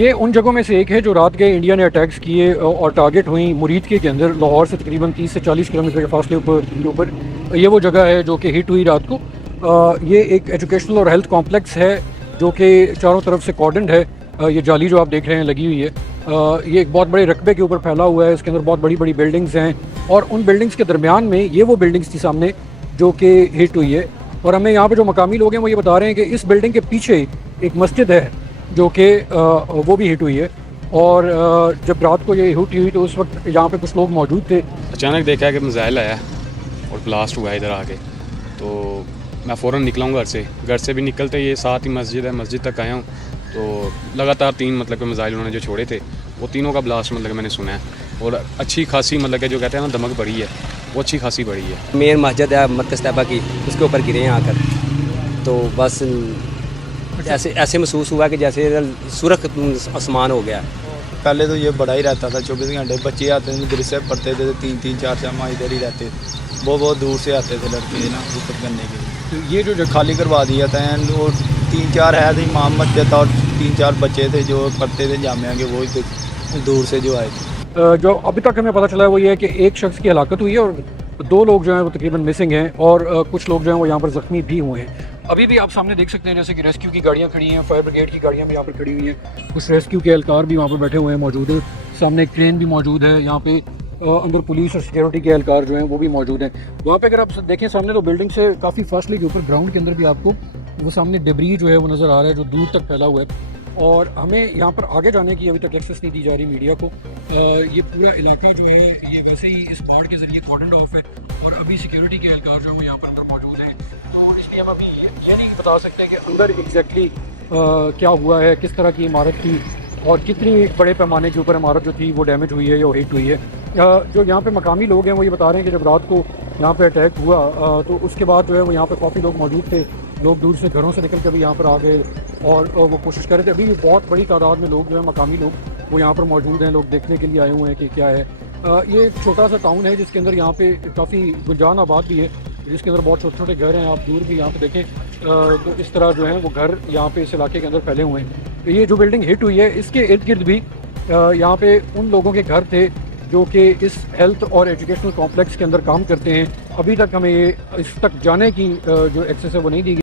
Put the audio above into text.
ये उन जगहों में से एक है जो रात के इंडिया ने अटैक्स किए और टारगेट हुई मुरीद के अंदर, लाहौर से तकरीबन 30 से 40 किलोमीटर के फासले ऊपर ये वो जगह है जो कि हिट हुई रात को। ये एक एजुकेशनल और हेल्थ कॉम्प्लेक्स है जो कि चारों तरफ से कॉर्डन्ड है। ये जाली जो आप देख रहे हैं लगी हुई है, ये एक बहुत बड़े रकबे के ऊपर फैला हुआ है। इसके अंदर बहुत बड़ी बड़ी बिल्डिंग्स हैं और उन बिल्डिंग्स के दरमियान में ये वो बिल्डिंग्स थी सामने जो कि हिट हुई है। और हमें यहाँ पे जो मकामी लोग हैं वो ये बता रहे हैं कि इस बिल्डिंग के पीछे एक मस्जिद है जो कि वो भी हिट हुई है। और जब रात को ये हिट हुई तो उस वक्त यहाँ पे कुछ लोग मौजूद थे। अचानक देखा कि मिसाइल आया और ब्लास्ट हुआ इधर आके, तो मैं फ़ौरन निकला हूँ घर से भी निकलते ये साथ ही मस्जिद है, मस्जिद तक आया हूँ तो लगातार 3 मतलब कि मिसाइल उन्होंने जो छोड़े थे वो तीनों का ब्लास्ट मतलब मैंने सुना है। और अच्छी खासी मतलब कि जो कहते हैं ना दमक बढ़ी है, वो अच्छी खासी बढ़ी है। मेन मस्जिद है मरकज़ तैयबा की, उसके ऊपर गिरे हैं आकर, तो बस ऐसे महसूस हुआ कि जैसे सुरख आसमान हो गया। पहले तो ये बड़ा ही रहता था, 24 घंटे बच्चे आते थे मदरसे पढ़ते थे, 3-3 4-4 माह इधर ही रहते थे। बहुत दूर से आते थे लड़के ना हिफत करने के लिए। तो ये जो खाली करवा दिया था और 3-4 है थे इमाम मस्जिद और 3-4 बच्चे थे जो पढ़ते थे जामिया के, वो दूर से जो आए थे। जो अभी तक हमें पता चला है वो ये है कि एक शख्स की हलाकत हुई है और 2 लोग जो हैं वो तकरीबन मिसिंग हैं और कुछ लोग जो हैं वो यहाँ पर ज़ख्मी भी हुए हैं। अभी भी आप सामने देख सकते हैं जैसे कि रेस्क्यू की गाड़ियाँ खड़ी हैं, फायर ब्रिगेड की गाड़ियाँ भी यहाँ पर खड़ी हुई हैं, कुछ रेस्क्यू के एहलकार भी वहाँ पर बैठे हुए हैं मौजूद है। सामने एक ट्रेन भी मौजूद है, यहाँ पे अंदर पुलिस और सिक्योरिटी के एहलकार जो हैं वो भी मौजूद हैं। वहाँ पे अगर आप देखें सामने तो बिल्डिंग से काफ़ी फासले के ऊपर ग्राउंड के अंदर भी आपको वो सामने डिब्री जो है वो नज़र आ रहा है जो दूर तक फैला हुआ है। और हमें यहाँ पर आगे जाने की अभी तक एक्सेस नहीं दी जा रही मीडिया को। ये पूरा इलाका जो है ये वैसे ही इस बाढ़ के ज़रिए कॉर्डन ऑफ है और अभी सिक्योरिटी के एहलकार जो है यहाँ पर अंदर मौजूद हैं, तो इसलिए हम अभी ये नहीं बता सकते कि अंदर एग्जैक्टली क्या हुआ है, किस तरह की इमारत थी और कितनी बड़े पैमाने के ऊपर इमारत जो थी वो डैमेज हुई है या हिट हुई है। जो यहाँ पे मकामी लोग हैं वो ये बता रहे हैं कि जब रात को यहाँ पे अटैक हुआ तो उसके बाद जो है वो यहाँ पे काफ़ी लोग मौजूद थे, लोग दूर से घरों से निकल कर भी यहाँ पर आ गए और वो कोशिश कर रहे थे। अभी भी बहुत बड़ी तादाद में लोग जो है मकामी लोग वो यहाँ पर मौजूद हैं, लोग देखने के लिए आए हुए हैं कि क्या है। ये एक छोटा सा टाउन है जिसके अंदर यहाँ पे काफ़ी गुंजान आबाद भी है, जिसके अंदर बहुत छोटे छोटे घर हैं। आप दूर भी यहाँ पे देखें तो इस तरह जो है वो घर यहाँ पे इस इलाके के अंदर फैले हुए हैं। तो ये जो बिल्डिंग हिट हुई है इसके इर्द गिर्द भी यहाँ पे उन लोगों के घर थे जो कि इस हेल्थ और एजुकेशनल कॉम्प्लेक्स के अंदर काम करते हैं। अभी तक हमें इस तक जाने की जो एक्सेस है वो नहीं दी गई।